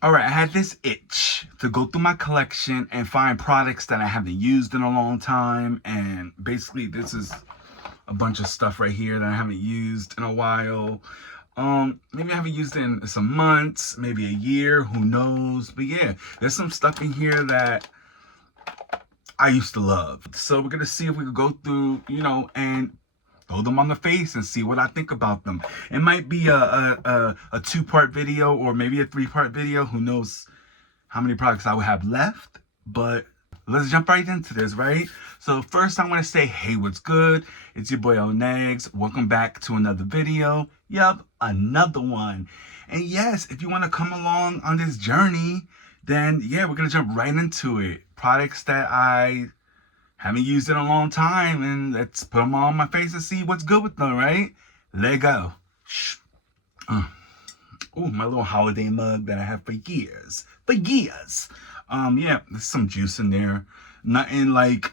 All right, I had this itch to go through my collection and find products that I haven't used in a long time. And basically, this is a bunch of stuff right here that I haven't used in a while. Maybe I haven't used it in some months, maybe a year, who knows? But yeah, there's some stuff in here that I used to love. So we're gonna see if we can go through, and throw them on the face and see what I think about them. It might be a two-part video or maybe a three-part video. Who knows how many products I would have left? But let's jump right into this, right? So first I want to say, hey, what's good? It's your boy Lnegz. Welcome back to another video. Yup, another one. And yes, if you want to come along on this journey, then yeah, we're going to jump right into it. Products that I haven't used in a long time, and let's put them on my face and see what's good with them, right? Let go. Oh, my little holiday mug that I have for years. For years. Yeah, there's some juice in there. Nothing like,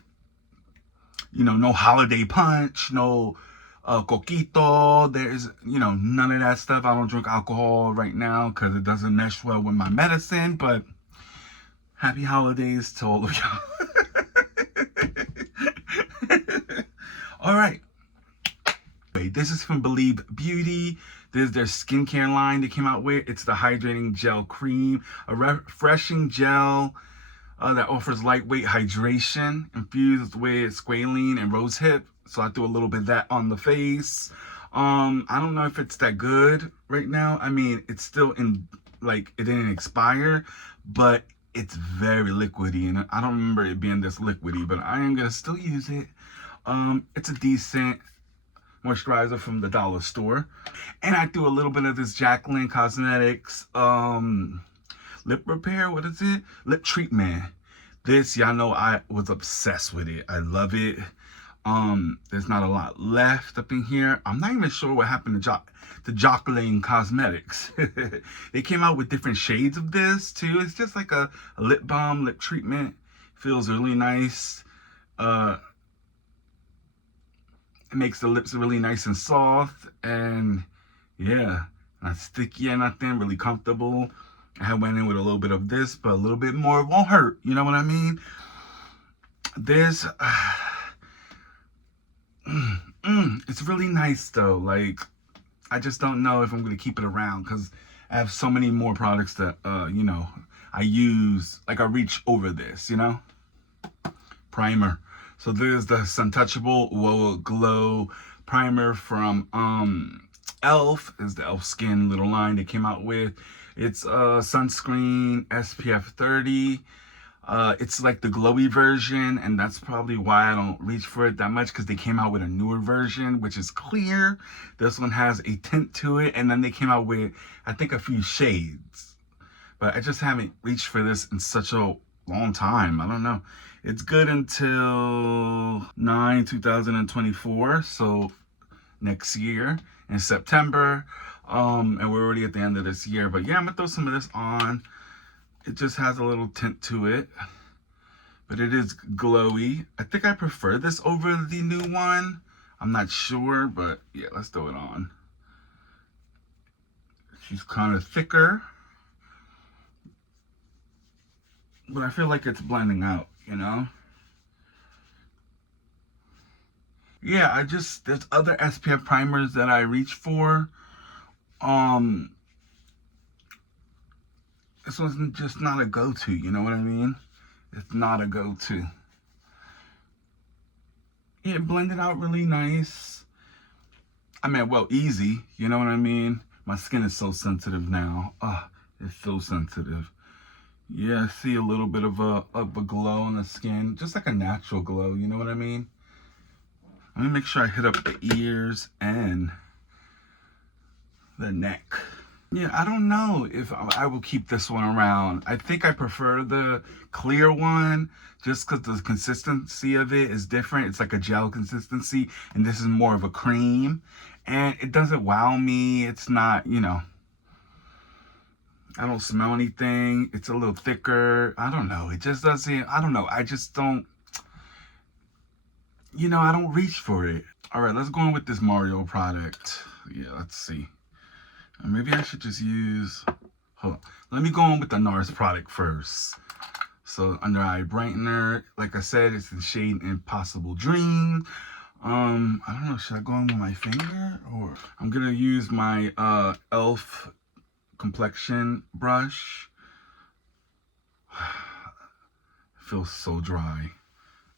no holiday punch, no coquito. There's, none of that stuff. I don't drink alcohol right now because it doesn't mesh well with my medicine, but happy holidays to all of y'all. All right. This is from Believe Beauty. This is their skincare line they came out with. It's the Hydrating Gel Cream, a refreshing gel that offers lightweight hydration infused with squalene and rosehip. So I threw a little bit of that on the face. I don't know if it's that good right now. I mean, it's still in, like, it didn't expire, but it's very liquidy, and I don't remember it being this liquidy, but I am gonna still use it. It's a decent moisturizer from the dollar store. And I threw a little bit of this Gerard Cosmetics lip repair. What is it? Lip treatment. This, y'all know I was obsessed with it. I love it. There's not a lot left up in here. I'm not even sure what happened to Gerard Cosmetics. They came out with different shades of this too. It's just like a lip balm, lip treatment. Feels really nice. It makes the lips really nice and soft, and yeah, not sticky or nothing, really comfortable. I went in with a little bit of this, but a little bit more won't hurt. You know what I mean? This, it's really nice though. Like, I just don't know if I'm going to keep it around because I have so many more products that, I use. Like, I reach over this, Primer. So there's the Suntouchable Whoa Glow Primer from e.l.f. is the e.l.f. Skin little line they came out with. It's sunscreen SPF 30. It's like the glowy version, and that's probably why I don't reach for it that much, because they came out with a newer version, which is clear. This one has a tint to it, and then they came out with, I think, a few shades. But I just haven't reached for this in such a long time. I don't know. It's good until 9/2024, so next year in September. And we're already at the end of this year. But yeah, I'm gonna throw some of this on. It just has a little tint to it, but it is glowy. I think I prefer this over the new one. I'm not sure, but yeah, let's throw it on. She's kind of thicker, but I feel like it's blending out, Yeah, there's other SPF primers that I reach for. This one's just not a go-to, you know what I mean? It's not a go-to. Yeah, it blended out really nice. I mean, well, easy, you know what I mean? My skin is so sensitive now. It's so sensitive. Yeah, I see a little bit of a glow on the skin, just like a natural glow, you know what I mean? Let me make sure I hit up the ears and the neck. Yeah, I don't know if I will keep this one around. I think I prefer the clear one just because the consistency of it is different. It's like a gel consistency, and this is more of a cream. And it doesn't wow me. It's not, I don't smell anything. It's a little thicker. I don't know. It just doesn't, I don't know. I just don't, I don't reach for it. All right, let's go in with this Mario product. Yeah, let's see. Maybe I should just use Hold on. Let me go on with the NARS product first. So under eye brightener, like I said, it's the shade Impossible Dream. I don't know, should I go in with my finger or I'm gonna use my e.l.f. complexion brush. It feels so dry.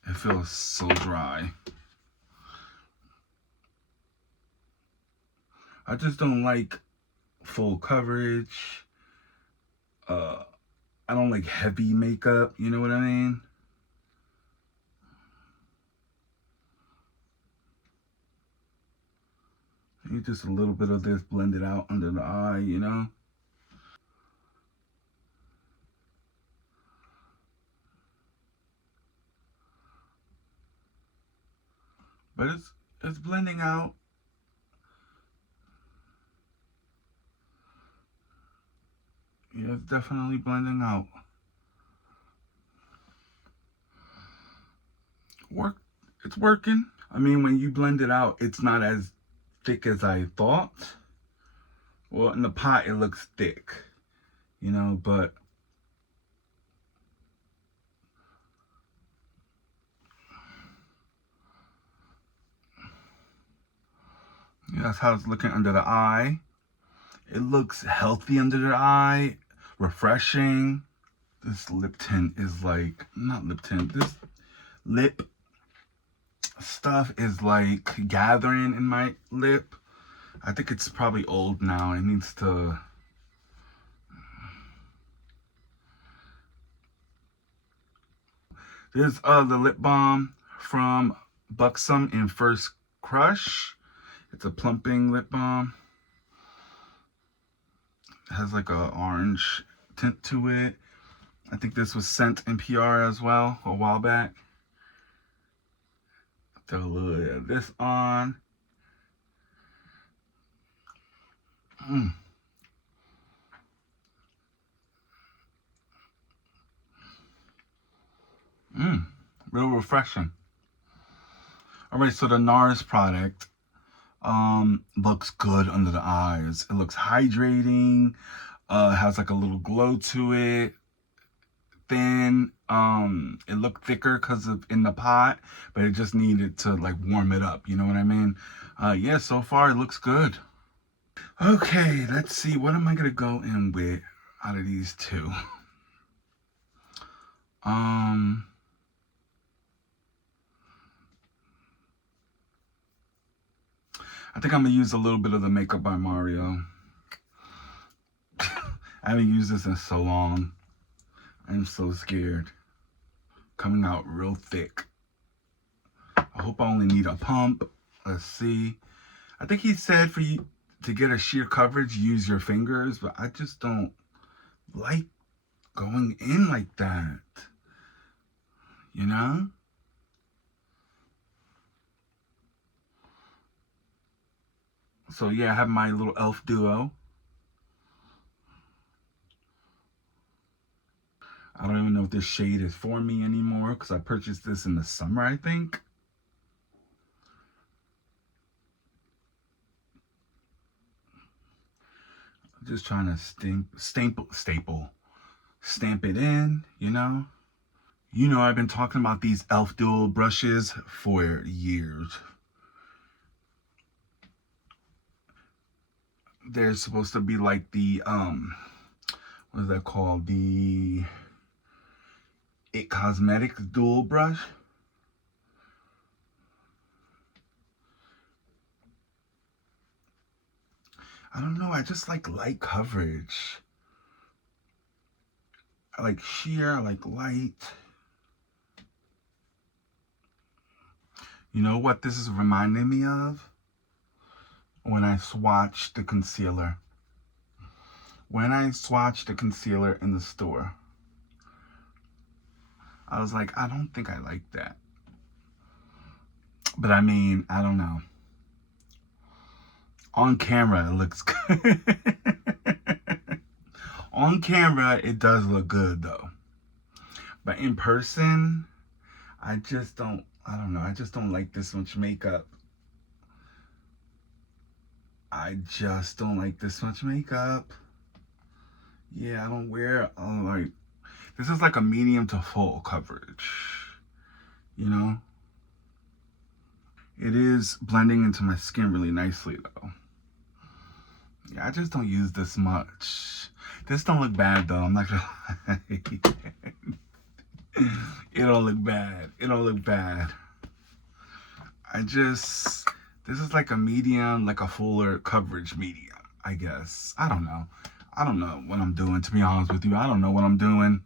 It feels so dry. I just don't like full coverage. I don't like heavy makeup, you know what I mean? Maybe just a little bit of this blended out under the eye, you know? But it's blending out. Yeah, it's definitely blending out. It's working. I mean, when you blend it out, it's not as thick as I thought. Well, in the pot, it looks thick, you know, but yeah, that's how it's looking under the eye. It looks healthy under the eye, refreshing. This lip tint is like, not lip tint, this lip stuff is like gathering in my lip. I think it's probably old now. It needs to... There's the lip balm from Buxom in First Crush. It's a plumping lip balm. It has like a orange tint to it. I think this was sent in PR as well a while back. Throw a little bit of this on. Real refreshing. All right, so the NARS product looks good under the eyes. It looks hydrating. Has like a little glow to it. Thin. It looked thicker because of in the pot, but it just needed to like warm it up. You know what I mean? Yeah, so far it looks good. Okay, let's see. What am I gonna go in with out of these two? I think I'm gonna use a little bit of the Makeup by Mario. I haven't used this in so long. I'm so scared. Coming out real thick. I hope I only need a pump. Let's see. I think he said for you to get a sheer coverage, use your fingers, but I just don't like going in like that. You know? So yeah, I have my little e.l.f. duo. I don't even know if this shade is for me anymore because I purchased this in the summer, I think. I'm just trying to stamp it in, you know? You know, I've been talking about these e.l.f. dual brushes for years. They're supposed to be like the, what is that called? The It Cosmetics dual brush. I don't know, I just like light coverage. I like sheer, I like light. You know what this is reminding me of? When I swatched the concealer. When I swatched the concealer in the store. I was like, I don't think I like that. But I mean, I don't know. On camera, it looks good. On camera, it does look good though. But in person, I don't know, I just don't like this much makeup. I just don't like this much makeup. Yeah, I don't wear, like, this is like a medium to full coverage, you know? It is blending into my skin really nicely, though. Yeah, I just don't use this much. This don't look bad, though. I'm not gonna lie. It don't look bad. It don't look bad. This is like a medium, like a fuller coverage medium, I guess. I don't know. I don't know what I'm doing, to be honest with you. I don't know what I'm doing.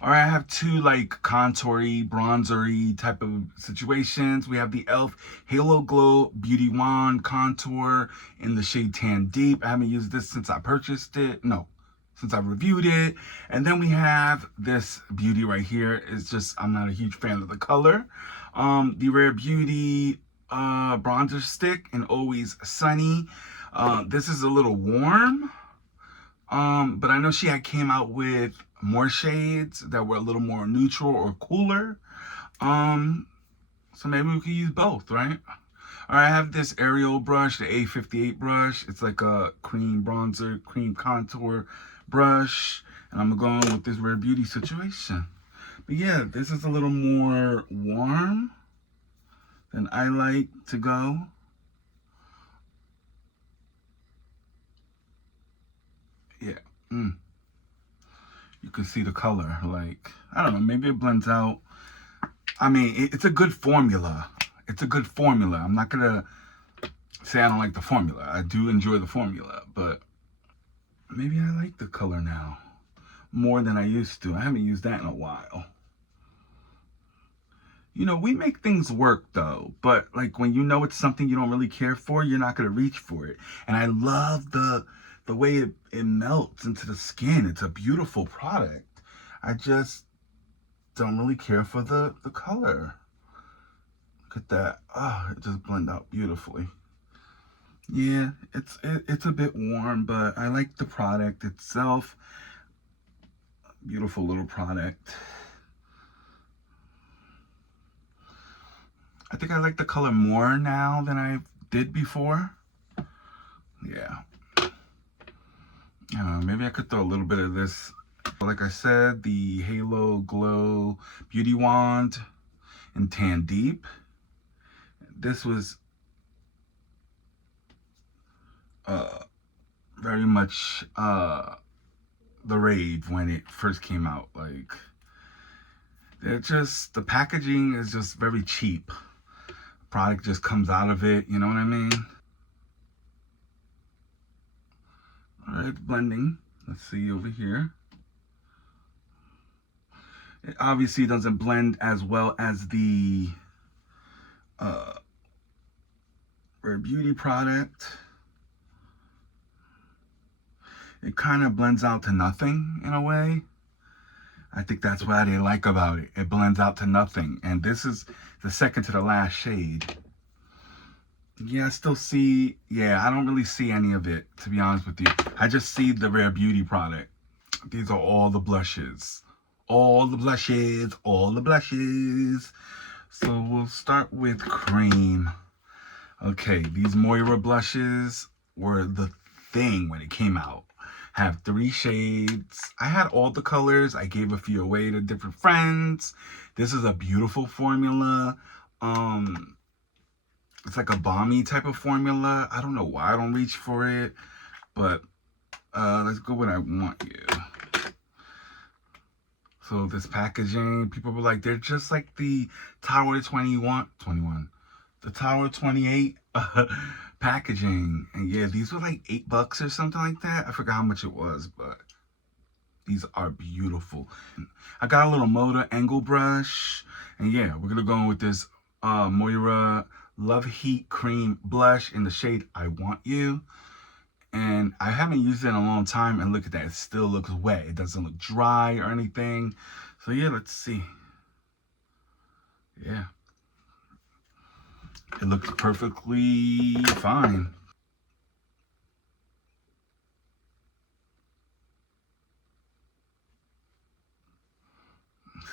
All right, I have two like contoury, bronzery type of situations. We have the e.l.f. Halo Glow Beauty Wand Contour in the shade Tan Deep. I haven't used this since I purchased it. No, since I reviewed it. And then we have this beauty right here. It's just, I'm not a huge fan of the color. The Rare Beauty bronzer stick in Always Sunny. This is a little warm. But I know she had came out with more shades that were a little more neutral or cooler. So maybe we could use both, right? All right, I have this Ariel brush, the A58 brush. It's like a cream bronzer, cream contour brush. And I'm going with this Rare Beauty situation. But yeah, this is a little more warm than I like to go. Yeah. You can see the color. Like, I don't know, maybe it blends out. I mean, it's a good formula. It's a good formula. I'm not gonna say I don't like the formula. I do enjoy the formula, but maybe I like the color now more than I used to. I haven't used that in a while. You know, we make things work though, but like when you know it's something you don't really care for, you're not gonna reach for it. And I love the way it melts into the skin. It's a beautiful product. I just don't really care for the color. Look at that. Oh, it just blended out beautifully. Yeah, it's a bit warm, but I like the product itself. Beautiful little product. I think I like the color more now than I did before. Yeah. Maybe I could throw a little bit of this. Like I said, the Halo Glow Beauty Wand in Tan Deep. This was very much the rave when it first came out. Like, the packaging is just very cheap. Product just comes out of it, you know what I mean? All right, blending. Let's see over here. It obviously doesn't blend as well as the Rare Beauty product. It kind of blends out to nothing in a way. I think that's what I like about it. It blends out to nothing. And this is the second to the last shade. Yeah, I still see, I don't really see any of it, to be honest with you. I just see the Rare Beauty product. These are all the blushes. All the blushes, all the blushes. So we'll start with cream. Okay, these Moira blushes were the thing when it came out. Have 3 shades. I had all the colors. I gave a few away to different friends. This is a beautiful formula. It's like a balmy type of formula. I don't know why I don't reach for it, but let's go with I Want You. So this packaging, people were like, they're just like the Tower 21, the Tower 28 packaging. And yeah, these were like $8 or something like that. I forgot how much it was, but these are beautiful. I got a little Moda angle brush. And yeah, we're gonna go with this Moira Love Heat Cream Blush in the shade I Want You. And I haven't used it in a long time, and look at that, it still looks wet. It doesn't look dry or anything. So yeah, let's see. Yeah. It looks perfectly fine.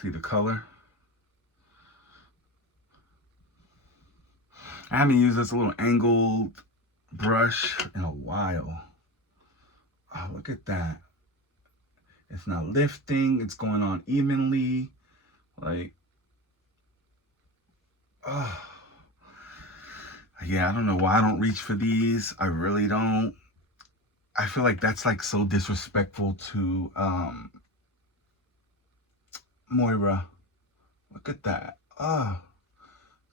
See the color? I haven't used this little angled brush in a while. Oh, look at that. It's not lifting. It's going on evenly. Like, oh. Yeah, I don't know why I don't reach for these. I really don't. I feel like that's like so disrespectful to Moira. Look at that. Oh,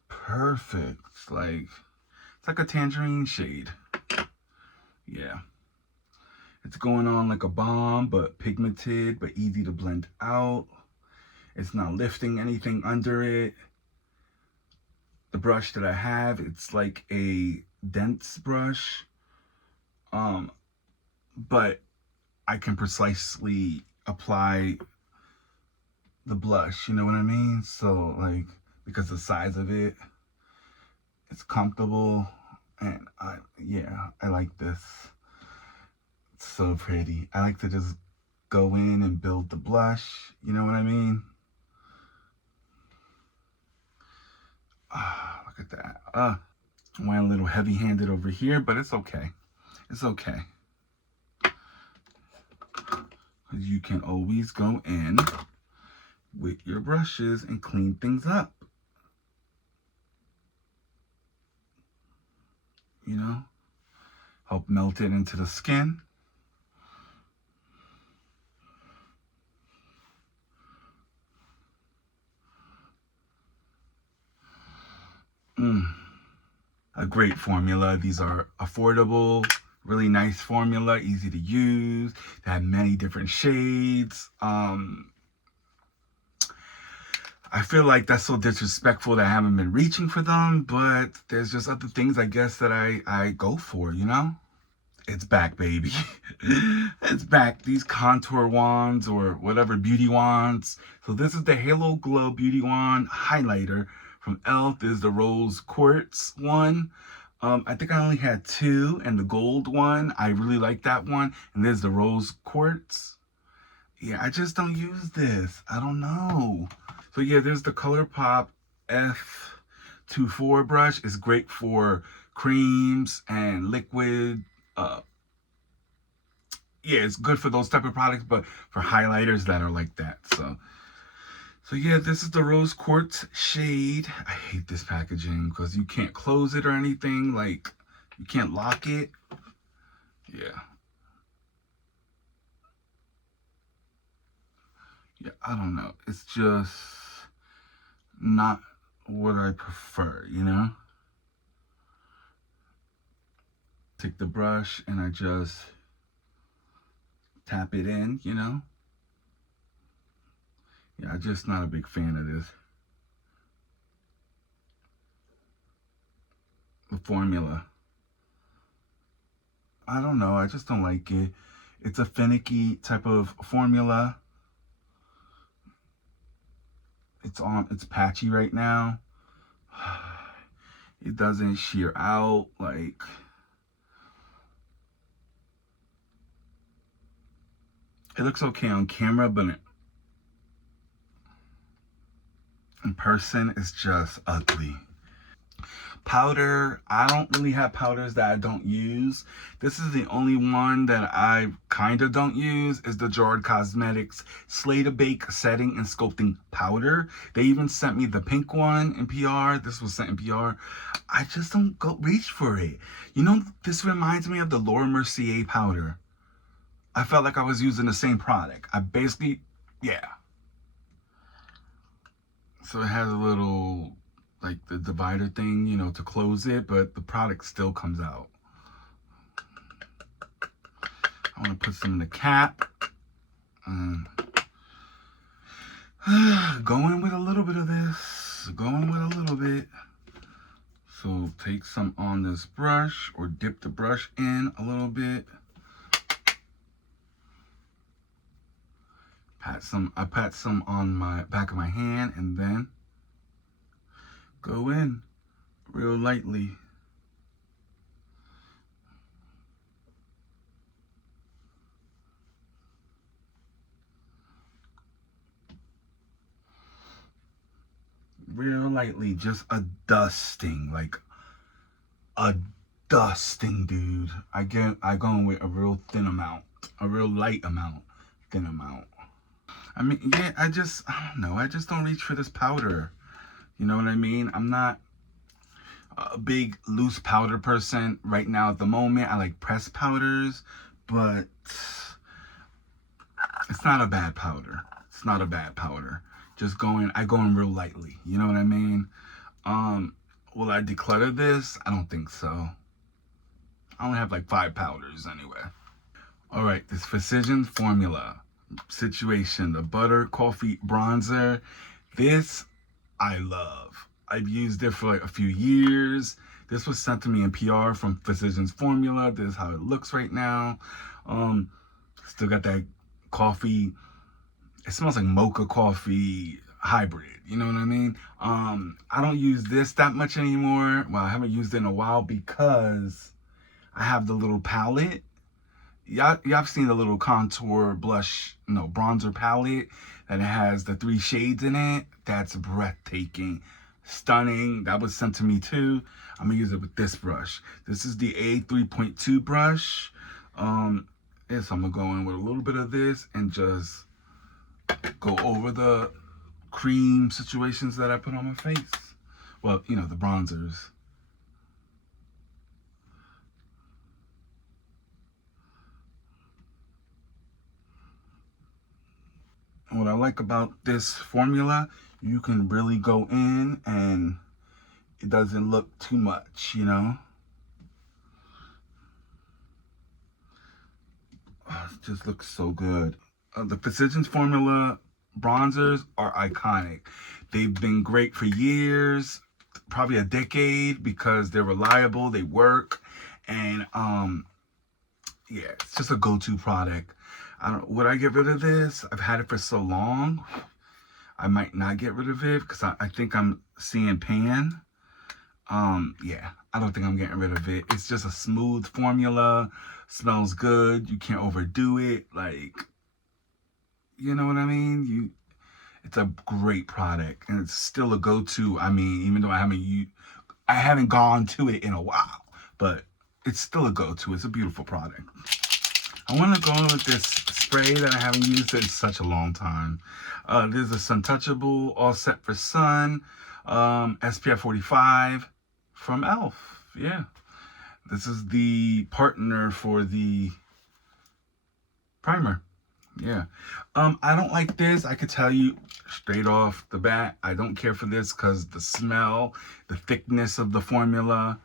perfect. Like, it's like a tangerine shade. Yeah. It's going on like a bomb, but pigmented, but easy to blend out. It's not lifting anything under it. The brush that I have, it's like a dense brush. But I can precisely apply the blush, you know what I mean? So like, because the size of it, it's comfortable, and yeah, I like this. It's so pretty. I like to just go in and build the blush, you know what I mean? Look at that. I went a little heavy-handed over here, but it's okay. It's okay. You can always go in with your brushes and clean things up. You know, help melt it into the skin. A great formula. These are affordable, really nice formula, easy to use. They have many different shades. I feel like that's so disrespectful that I haven't been reaching for them, but there's just other things I guess that I go for, you know? It's back, baby. It's back. These contour wands or whatever beauty wands. So this is the Halo Glow Beauty Wand Highlighter from e.l.f. This is the Rose Quartz one. I think I only had two, and the gold one, I really like that one. And there's the Rose Quartz. Yeah, I just don't use this. I don't know. So yeah, there's the ColourPop F24 brush. It's great for creams and liquid. Yeah, it's good for those type of products, but for highlighters that are like that. So yeah, this is the Rose Quartz shade. I hate this packaging because you can't close it or anything. Like, you can't lock it. Yeah. Yeah, I don't know. It's just not what I prefer, you know? Take the brush and I just tap it in, you know? Yeah, I'm just not a big fan of this. The formula. I don't know. I just don't like it. It's a finicky type of formula. It's patchy right now. It doesn't sheer out. Like, it looks okay on camera, but in person, it's just ugly. Powder, I don't really have powders that I don't use. This is the only one that I kind of don't use, is the Gerard Cosmetics Slay to Bake Setting and Sculpting Powder. They even sent me the pink one in PR. This was sent in PR. I just don't go reach for it. You know, this reminds me of the Laura Mercier powder. I felt like I was using the same product. I basically, yeah. So it has a little, like, the divider thing, you know, to close it, but the product still comes out. I want to put some in the cap. Going with a little bit of this. Going with a little bit. So take some on this brush, or dip the brush in a little bit. I pat some on my back of my hand, and then go in real lightly. Real lightly, just a dusting, like a dusting, dude. I go in with a real thin amount, a real light amount, thin amount. I mean, yeah, I don't know. I just don't reach for this powder. You know what I mean? I'm not a big loose powder person right now at the moment. I like pressed powders, but it's not a bad powder. It's not a bad powder. I go in real lightly. You know what I mean? Will I declutter this? I don't think so. I only have like 5 powders anyway. All right, this Precision Formula Situation, the Butter Coffee Bronzer. This I love. I've used it for like a few years. This was sent to me in PR from Precision's Formula. This is how it looks right now. Still got that coffee. It smells like mocha coffee hybrid. You know what I mean? I don't use this that much anymore. Well, I haven't used it in a while because I have the little palette. Y'all have seen the little contour bronzer palette that it has the 3 shades in it. That's breathtaking, stunning. That was sent to me too. I'm gonna use it with this brush. This is the A3.2 brush. Yes, I'm gonna go in with a little bit of this and just go over the cream situations that I put on my face. Well, you know, the bronzers. What I like about this formula, you can really go in and it doesn't look too much, you know? Oh, it just looks so good. The Precision's Formula bronzers are iconic. They've been great for years, probably a decade, because they're reliable, they work, and yeah, it's just a go-to product. Would I get rid of this? I've had it for so long. I might not get rid of it because I think I'm seeing pan. Yeah, I don't think I'm getting rid of it. It's just a smooth formula, smells good. You can't overdo it. Like, you know what I mean? It's a great product and it's still a go-to. I mean, even though I haven't gone to it in a while, but it's still a go-to. It's a beautiful product. I want to go with this spray that I haven't used in such a long time. This is Suntouchable All Set for Sun, SPF 45 from e.l.f. Yeah. This is the partner for the primer. Yeah. I don't like this. I could tell you straight off the bat, I don't care for this because the smell, the thickness of the formula.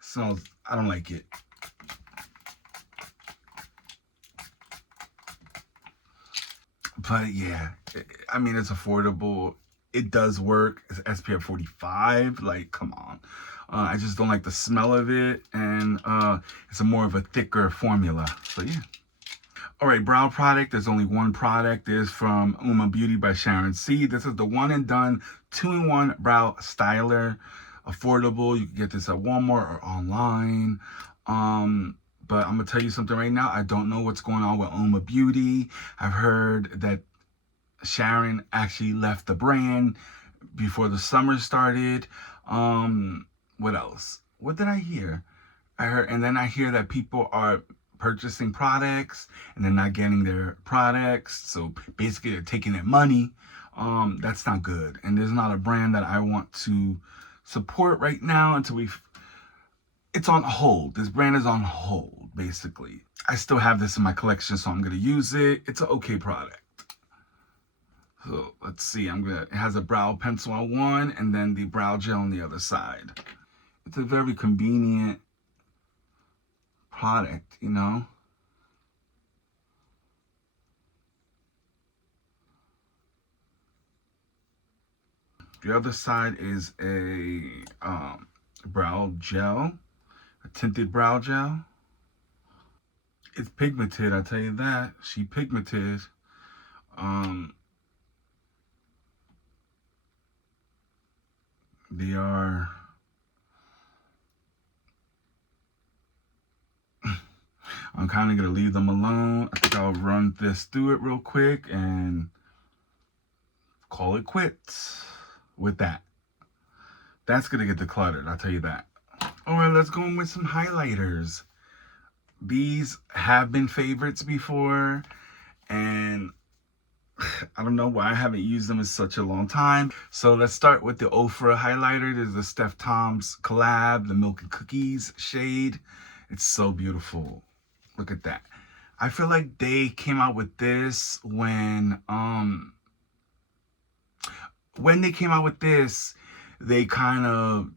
Smells, I don't like it. But yeah, I mean, it's affordable. It does work. It's SPF 45. Like, come on. I just don't like the smell of it. And it's more of a thicker formula. So yeah. All right, brow product. There's only one product. It's from Uma Beauty by Sharon C. This is the one and done 2-in-1 brow styler. Affordable. You can get this at Walmart or online. But I'm gonna tell you something right now. I don't know what's going on with Uma Beauty. I've heard that Sharon actually left the brand before the summer started. What else? What did I hear? And then I hear that people are purchasing products and they're not getting their products. So basically they're taking their money. That's not good. And there's not a brand that I want to support right now until it's on hold. This brand is on hold, basically. I still have this in my collection, so I'm gonna use it. It's an okay product. So let's see, it has a brow pencil on one and then the brow gel on the other side. It's a very convenient product, you know? The other side is a brow gel, a tinted brow gel. It's pigmented, I tell you that. She pigmented. They are I'm kind of going to leave them alone. I think I'll run this through it real quick and call it quits with that. That's going to get decluttered, I'll tell you that. All right, let's go in with some highlighters. These have been favorites before, and I don't know why I haven't used them in such a long time. So let's start with the Ofra highlighter. There's the Steph Tom's collab, the Milk and Cookies shade. It's so beautiful. Look at that. I feel like they came out with this when they came out with this, they kind of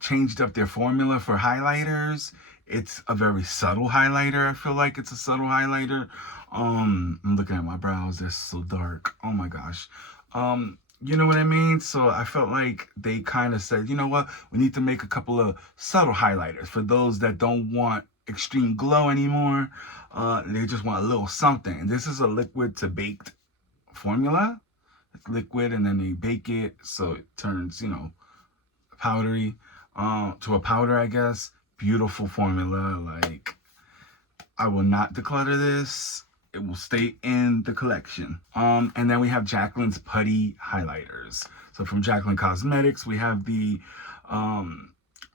changed up their formula for highlighters. It's a very subtle highlighter. I feel like it's a subtle highlighter. I'm looking at my brows, they're so dark. Oh my gosh. You know what I mean? So I felt like they kind of said, you know what, we need to make a couple of subtle highlighters for those that don't want extreme glow anymore. They just want a little something. And this is a liquid to baked formula. It's liquid and then they bake it so it turns, you know, powdery to a powder, I guess. Beautiful formula. Like, I will not declutter this. It will stay in the collection. And then we have Jacqueline's putty highlighters. So from Jacqueline Cosmetics, we have the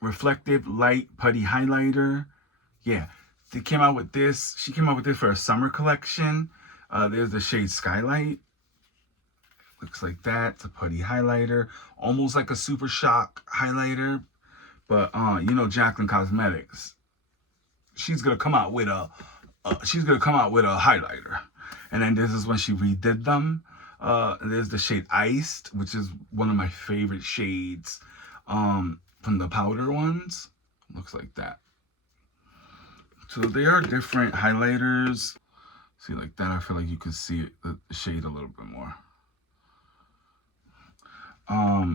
reflective light putty highlighter. Yeah, they came out with this. She came out with this for a summer collection. There's the shade Skylight. Looks like that. It's a putty highlighter, almost like a Super Shock highlighter. But you know, Jacqueline Cosmetics, she's gonna come out with a highlighter. And then this is when she redid them. There's the shade Iced, which is one of my favorite shades from the powder ones. Looks like that. So they are different highlighters. See, like that, I feel like you can see it, the shade a little bit more.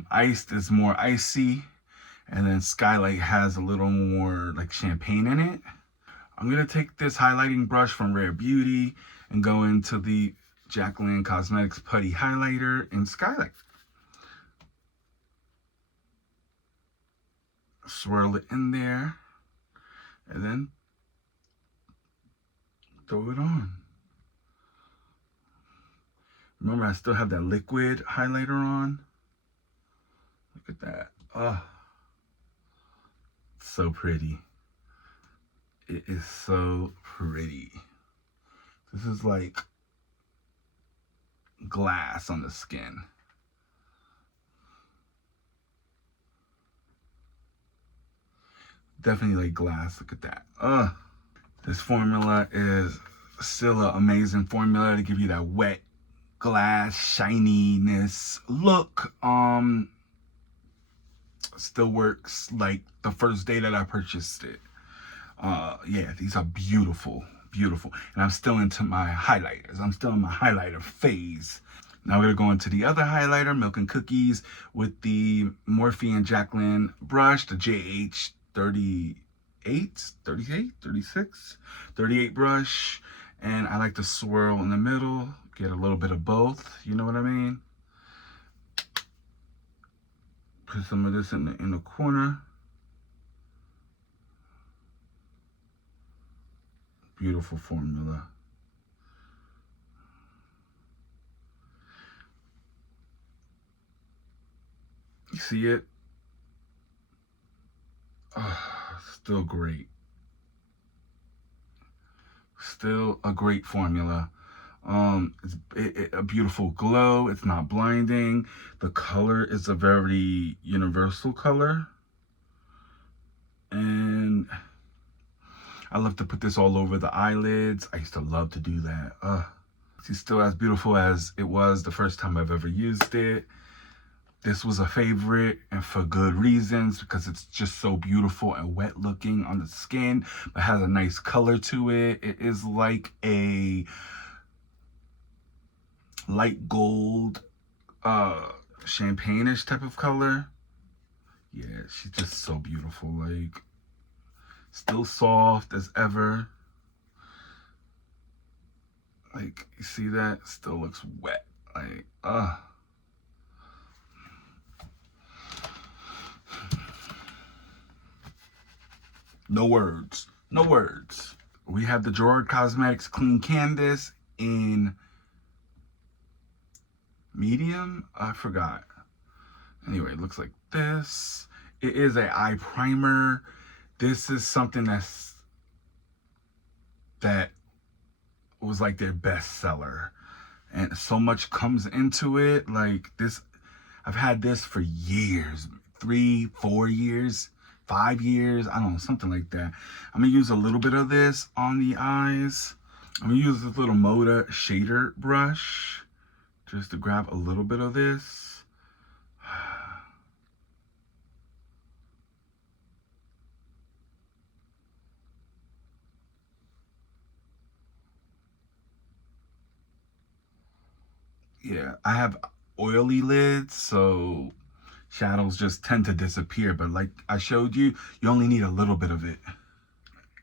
Iced is more icy, and then Skylight has a little more like champagne in it. I'm gonna take this highlighting brush from Rare Beauty and go into the Jacqueline Cosmetics Putty Highlighter in Skylight. Swirl it in there, and then throw it on. Remember, I still have that liquid highlighter on. Look at that. Oh, so pretty. It is so pretty. This is like glass on the skin. Definitely like glass. Look at that. This formula is still an amazing formula to give you that wet glass shininess look. Still works like the first day that I purchased it. Yeah, these are beautiful, beautiful. And I'm still into my highlighters. I'm still in my highlighter phase. Now we're gonna go into the other highlighter, Milk and Cookies, with the Morphe and Jacqueline brush, the JH38, 38, 36, 38 brush. And I like to swirl in the middle, get a little bit of both, you know what I mean? Put some of this in the corner. Beautiful formula. You see it? Oh, still great. Still a great formula. It's a beautiful glow. It's not blinding. The color is a very universal color. And I love to put this all over the eyelids. I used to love to do that. It's still as beautiful as it was the first time I've ever used it. This was a favorite, and for good reasons, because it's just so beautiful and wet looking on the skin, but has a nice color to it. It is like a light gold, champagne-ish type of color. Yeah, she's just so beautiful. Like, still soft as ever. Like, you see that? Still looks wet. Like, no words. No words. We have the Gerard Cosmetics Clean Canvas in medium. I forgot. Anyway, it looks like this. It is an eye primer. This is something that was like their best seller. And so much comes into it. Like this, I've had this for years, 3, 4 years, 5 years. I don't know, something like that. I'm gonna use a little bit of this on the eyes. I'm gonna use this little Moda shader brush just to grab a little bit of this. Yeah, I have oily lids, so shadows just tend to disappear. But like I showed you, you only need a little bit of it.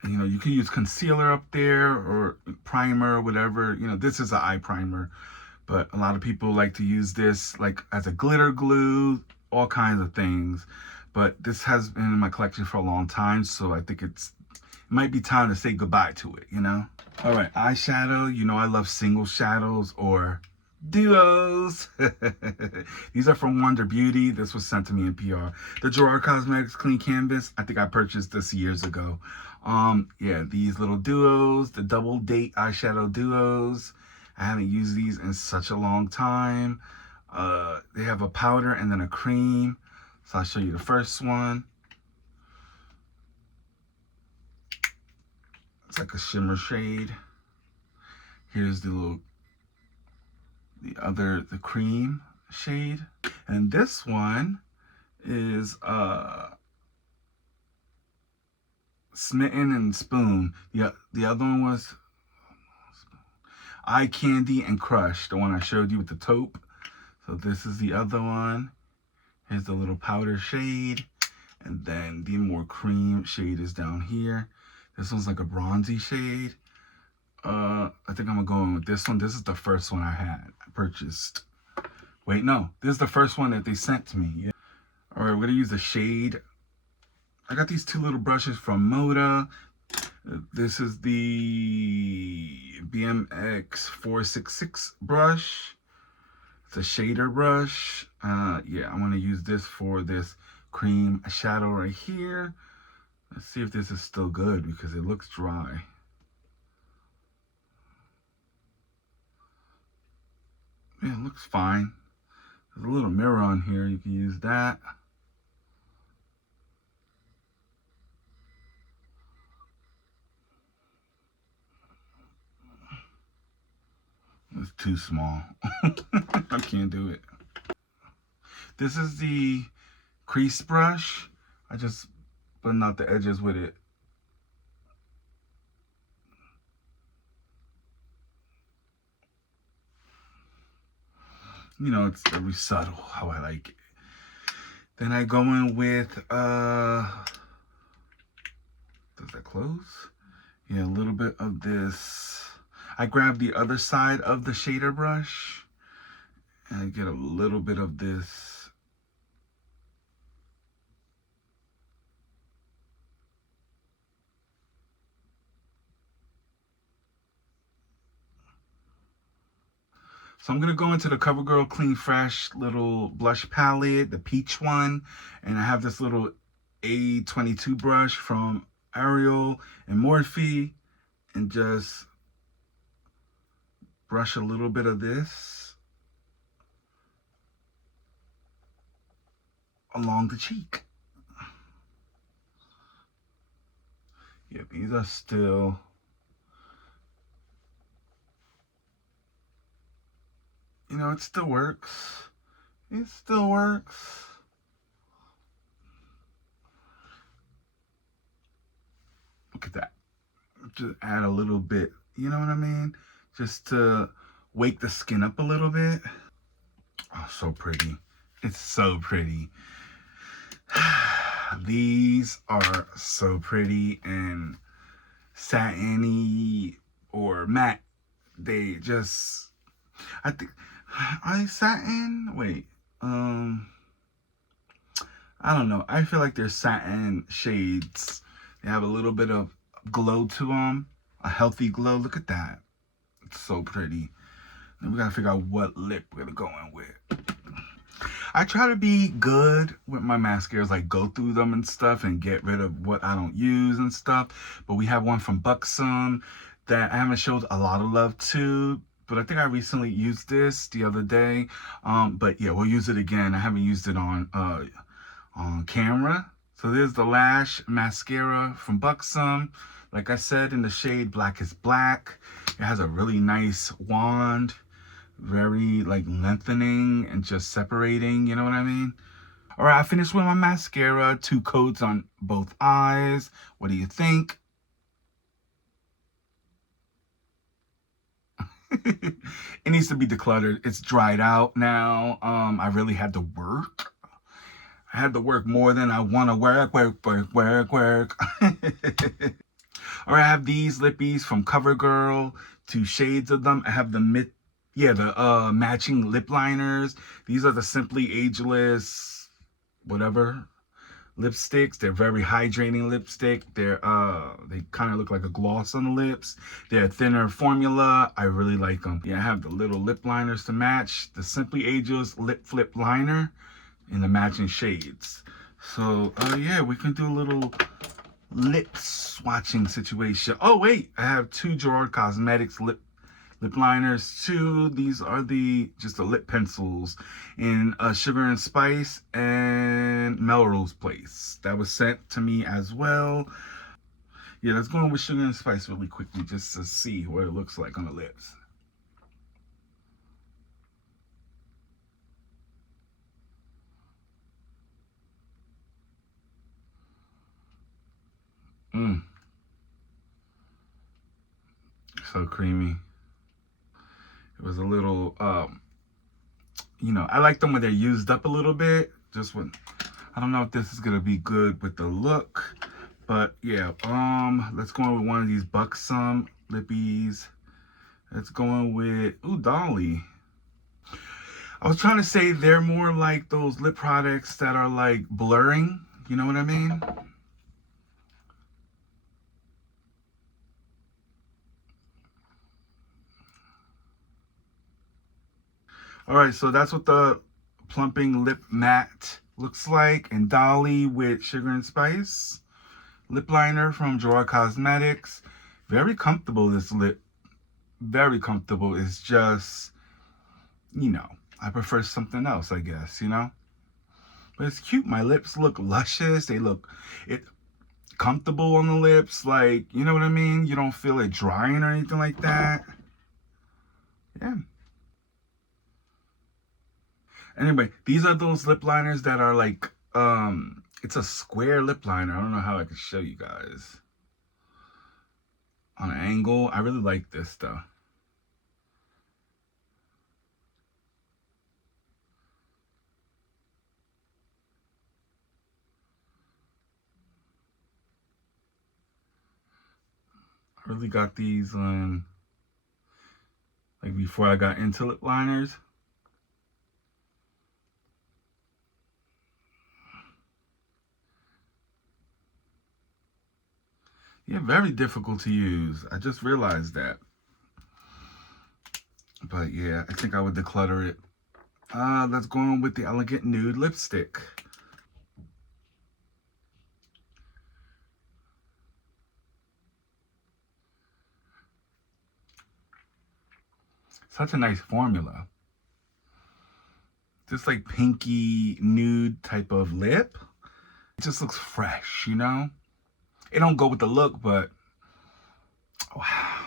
You know, you can use concealer up there or primer or whatever. You know, this is an eye primer, but a lot of people like to use this like as a glitter glue, all kinds of things. But this has been in my collection for a long time, so I think it might be time to say goodbye to it, you know? All right, eyeshadow. You know, I love single shadows or duos. These are from Wonder Beauty. This was sent to me in PR. The Gerard Cosmetics Clean Canvas. I think I purchased this years ago. Yeah, these little duos, the double date eyeshadow duos. I haven't used these in such a long time. They have a powder and then a cream. So I'll show you the first one. It's like a shimmer shade. Here's the cream shade. And this one is Smitten and Spoon. The other one was Eye Candy and Crush, the one I showed you with the taupe. So this is the other one. Here's the little powder shade. And then the more cream shade is down here. This one's like a bronzy shade. I think I'm gonna go in with this one. This is the first one I purchased. Wait, no, this is the first one that they sent to me. Yeah. All right, we're gonna use the shade. I got these two little brushes from Moda. This is the BMX 466 brush. It's a shader brush. Yeah, I'm gonna use this for this cream shadow right here. Let's see if this is still good because it looks dry. Yeah, it looks fine. There's a little mirror on here. You can use that. It's too small. I can't do it. This is the crease brush. I just blend out the edges with it. You know, it's very subtle how I like it. Then I go in with, does that close? Yeah, a little bit of this. I grab the other side of the shader brush and I get a little bit of this. So I'm going to go into the CoverGirl Clean Fresh little blush palette, the peach one. And I have this little A22 brush from Ariel and Morphe. And just brush a little bit of this along the cheek. Yeah, these are still... You know, it still works. It still works. Look at that. Just add a little bit, you know what I mean? Just to wake the skin up a little bit. Oh, so pretty. It's so pretty. These are so pretty and satiny or matte. They just... I think... Are they satin? Wait. I don't know. I feel like they're satin shades. They have a little bit of glow to them. A healthy glow. Look at that. It's so pretty. Then we gotta figure out what lip we're gonna go in with. I try to be good with my mascaras, like go through them and stuff and get rid of what I don't use and stuff. But we have one from Buxom that I haven't showed a lot of love to, but I think I recently used this the other day. But yeah, we'll use it again. I haven't used it on camera. So there's the Lash mascara from Buxom. Like I said, in the shade Black is Black. It has a really nice wand, very like lengthening and just separating, you know what I mean? All right, I finished with my mascara, 2 coats on both eyes. What do you think? It needs to be decluttered. It's dried out now. I really had to work. I had to work more than I want to work. All right, I have these lippies from CoverGirl, 2 shades of them. I have the matching lip liners. These are the Simply Ageless, whatever, lipsticks. They're very hydrating lipstick. They kind of look like a gloss on the lips. They're a thinner formula. I really like them. Yeah, I have the little lip liners to match. The Simply Ageless Lip Flip Liner in the matching shades. So, yeah, we can do a little lip swatching situation. Oh, wait, I have 2 Gerard Cosmetics lip liners too. These are just the lip pencils in Sugar and Spice and Melrose Place. That was sent to me as well. Yeah, let's go in with Sugar and Spice really quickly just to see what it looks like on the lips. So creamy. It was a little, you know, I like them when they're used up a little bit. Just when, I don't know if this is gonna be good with the look, but yeah. Let's go in with one of these Buxom lippies. Let's go in with Dolly. I was trying to say they're more like those lip products that are like blurring. You know what I mean? All right, so that's what the plumping lip matte looks like. And Dolly with Sugar and Spice lip liner from Gerard Cosmetics. Very comfortable, this lip. Very comfortable. It's just, you know, I prefer something else, I guess, you know? But it's cute. My lips look luscious. They look comfortable on the lips. Like, you know what I mean? You don't feel it drying or anything like that. Yeah. Anyway, these are those lip liners that are like, it's a square lip liner. I don't know how I can show you guys. On an angle. I really like this though. I really got these on, like before I got into lip liners. Yeah, very difficult to use. I just realized that. But yeah, I think I would declutter it. Let's go on with the Elegant Nude lipstick. Such a nice formula. Just like pinky nude type of lip. It just looks fresh, you know? It don't go with the look, but wow.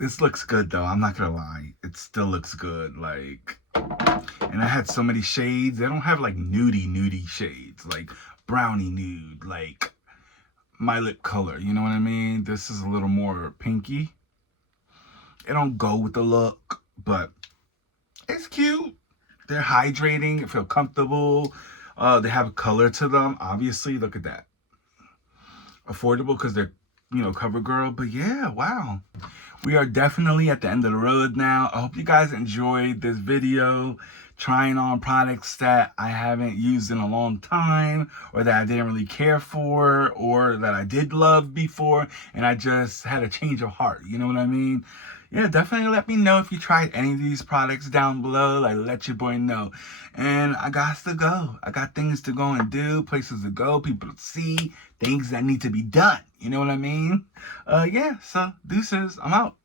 This looks good though, I'm not gonna lie. It still looks good, like, and I had so many shades. They don't have like nudie shades, like brownie nude, like my lip color, you know what I mean? This is a little more pinky. It don't go with the look, but it's cute. They're hydrating, feel comfortable. They have a color to them, obviously. Look at that. Affordable because they're, you know, CoverGirl. But yeah, wow. We are definitely at the end of the road now. I hope you guys enjoyed this video trying on products that I haven't used in a long time, or that I didn't really care for, or that I did love before and I just had a change of heart. You know what I mean? yeah, definitely let me know if you tried any of these products down below. Like, let your boy know. And I got to go. I got things to go and do, places to go, people to see, things that need to be done. You know what I mean? Yeah, so deuces. I'm out.